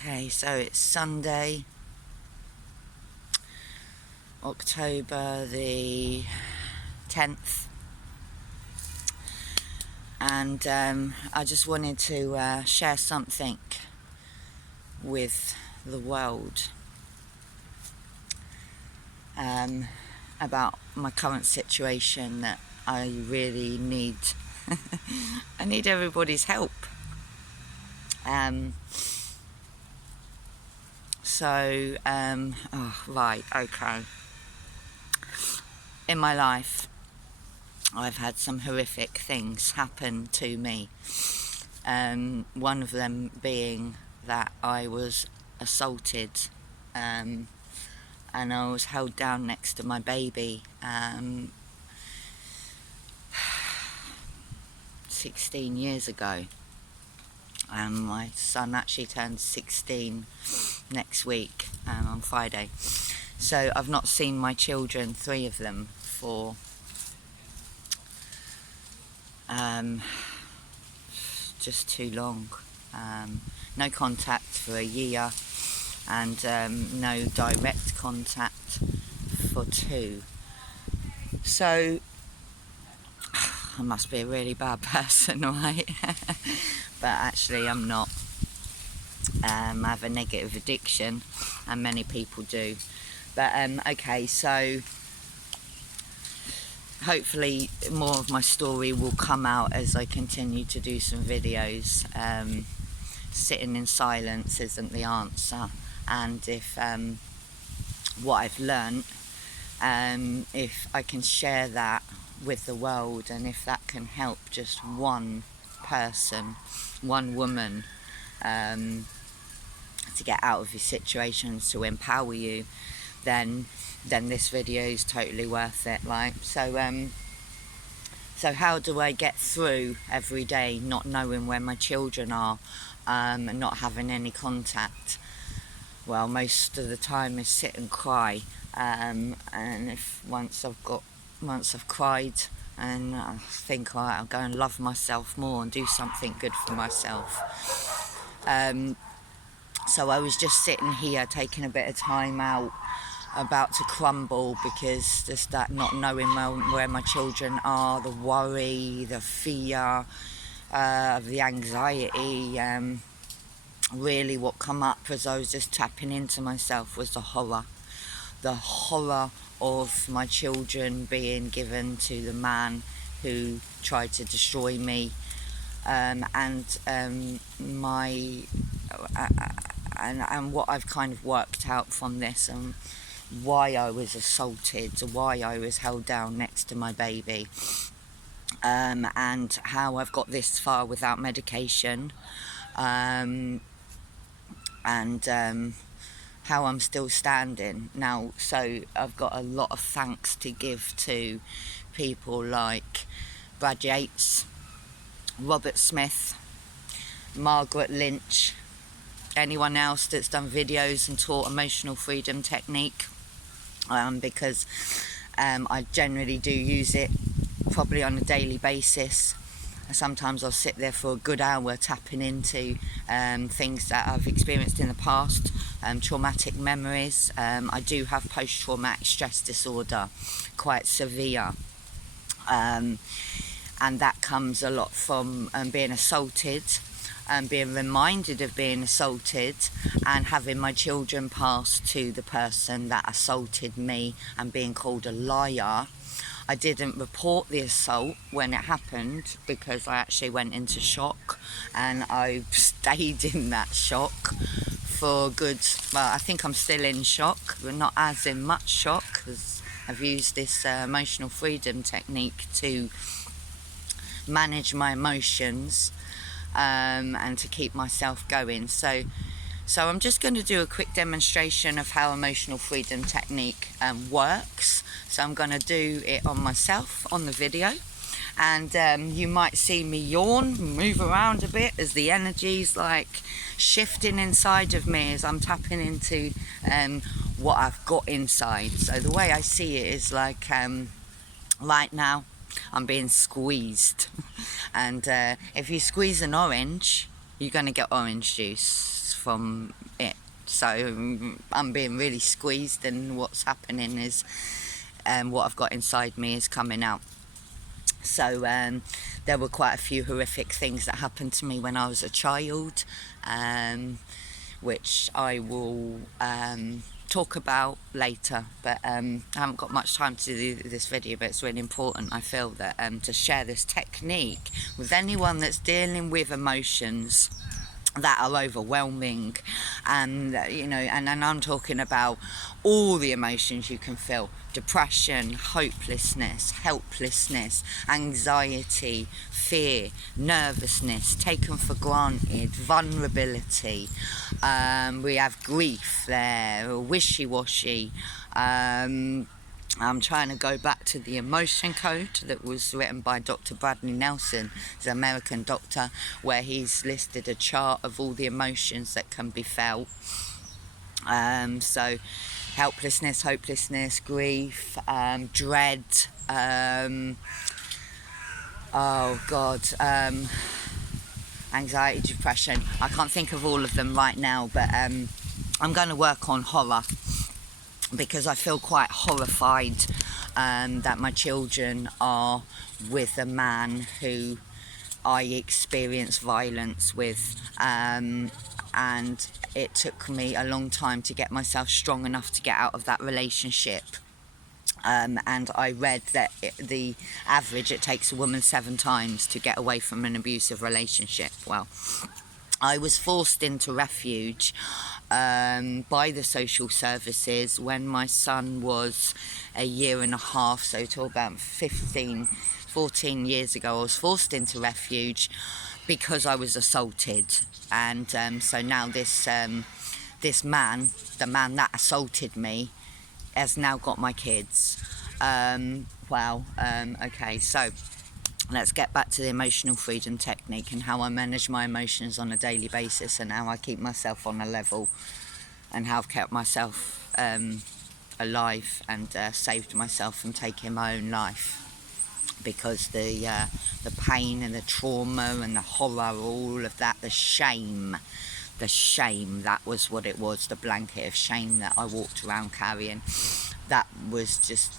Okay, so it's Sunday, October the 10th, and I just wanted to share something with the world about my current situation that I really need. I need everybody's help. Right, okay. In my life, I've had some horrific things happen to me. One of them being that I was assaulted, and I was held down next to my baby 16 years ago. My son actually turns 16 next week, on Friday. So I've not seen my children, 3 of them, for just too long. No contact for a year, and no direct contact for 2. So I must be a really bad person, right? But actually I'm not. I have a negative addiction, and many people do. But okay, so hopefully more of my story will come out as I continue to do some videos. Sitting in silence isn't the answer, and if what I've learnt, if I can share that with the world, and if that can help just one person, one woman, to get out of your situations, to empower you, then this video is totally worth it. Like, so how do I get through every day not knowing where my children are, and not having any contact? Well, most of the time is sit and cry, and if once I've cried, and I think, all right, I'll go and love myself more and do something good for myself. So I was just sitting here taking a bit of time out, about to crumble, because just that not knowing where my children are, the worry, the fear, the anxiety. Really what come up as I was just tapping into myself was the horror of my children being given to the man who tried to destroy me, and what I've kind of worked out from this, and why I was assaulted, why I was held down next to my baby, and how I've got this far without medication, and how I'm still standing now. So I've got a lot of thanks to give to people like Brad Yates, Robert Smith, Margaret Lynch, anyone else that's done videos and taught emotional freedom technique, because I generally do use it probably on a daily basis. Sometimes I'll sit there for a good hour tapping into things that I've experienced in the past, traumatic memories. I do have post-traumatic stress disorder, quite severe, and that comes a lot from being assaulted, and being reminded of being assaulted, and having my children pass to the person that assaulted me and being called a liar. I didn't report the assault when it happened because I actually went into shock, and I stayed in that shock for good, well, I think I'm still in shock, but not as in much shock, because I've used this emotional freedom technique to manage my emotions, and to keep myself going. So I'm just going to do a quick demonstration of how emotional freedom technique works. So I'm going to do it on myself on the video, and you might see me yawn, move around a bit as the energy's like shifting inside of me as I'm tapping into what I've got inside. So the way I see it is like, right now I'm being squeezed, and if you squeeze an orange, you're going to get orange juice from it. So I'm being really squeezed, and what's happening is what I've got inside me is coming out. So there were quite a few horrific things that happened to me when I was a child, which I will talk about later, but I haven't got much time to do this video, but it's really important, I feel, that to share this technique with anyone that's dealing with emotions that are overwhelming, and and I'm talking about all the emotions you can feel: depression, hopelessness, helplessness, anxiety, fear, nervousness, taken for granted, vulnerability. We have grief there, wishy-washy. I'm trying to go back to the emotion code that was written by Dr. Bradley Nelson, he's an American doctor, where he's listed a chart of all the emotions that can be felt. So helplessness, hopelessness, grief, dread, anxiety, depression. I can't think of all of them right now, but I'm going to work on horror, because I feel quite horrified that my children are with a man who I experienced violence with, and it took me a long time to get myself strong enough to get out of that relationship. And I read that the average, it takes a woman 7 times to get away from an abusive relationship. Well, I was forced into refuge by the social services when my son was a year and a half, so to about 14 years ago. I was forced into refuge because I was assaulted, and so now this man, the man that assaulted me, has now got my kids. Okay, so let's get back to the emotional freedom technique and how I manage my emotions on a daily basis, and how I keep myself on a level, and how I've kept myself alive and saved myself from taking my own life, because the pain and the trauma and the horror, all of that, the shame, that was what it was, the blanket of shame that I walked around carrying. That was just